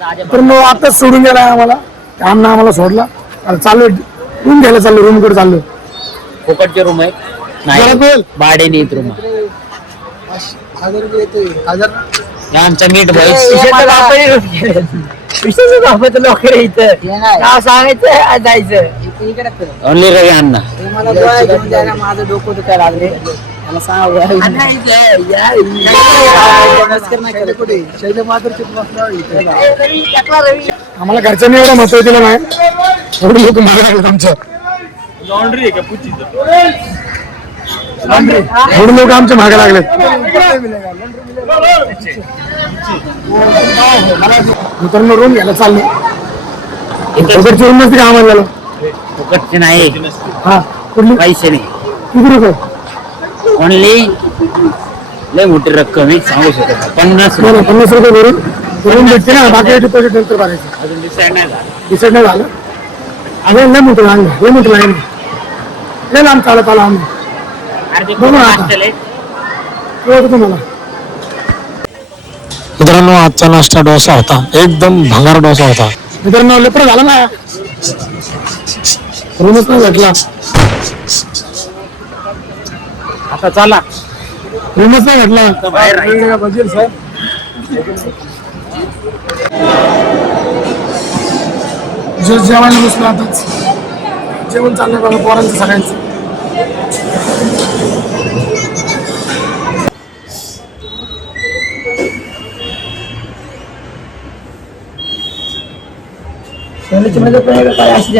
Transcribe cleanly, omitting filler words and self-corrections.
तर मग आताच सोडून गेला आम्हाला, अण्णा आम्हाला सोडला. आता चाललोय रूम घ्यायला, चाललो रूम कडे चाललोय. फुकटचे रूम आहेत जरा नाही, बोल. भाड्याने येत रूम. 1000 रुपये येतोय. 1000 आमच्या मीठ भाई लोक इथं नाव सांगायचं जायचं. ओनली रवी अण्णा. मला गोळ्या घेऊन द्या ना, माझं डोकं दुखायला लागले. मला सांगा आम्हाला घरच्यांनी एवढं महत्व दिलं नाही, एवढे लोक मागे लागलेत आमच्या. एवढे लोक आमच्या मागे लागलेत. मित्रांनो रूम घ्यायला चाललो. फुकटची रूम नसते का आम्हाला झालं? फुकटचे नाही, हा कुठली? पैसे नाही, किती रुपये? ओनली लय मोठी रक्कम आहे, सांगू शकत नाही. 50 बरं, 50 रुपये भरून रूम भेटते ना, बाकी डिपॉझिट नंतर भरायचं. अजून डिसाईड नाही झालं. डिसाईड नाही झालं. अजून लय मोठं लाईन, लय मोठं लाईन, लय लांब चालत आला आम्ही. बघू ना आता. कळतं तुम्हाला. मित्रांनो आजचा नाश्ता डोसा होता, एकदम भंगार डोसा होता. मित्रांनो लेपर झाला ना, रूमच नाही भेटला. आता चला रूमच नाही भेटला. बाहेर राहायचं. बजेल साहेब जेवायला बसलो आताच. जेवण चाललंय बघा पोरांचं सगळ्यांचं. मध्ये पण काय अशी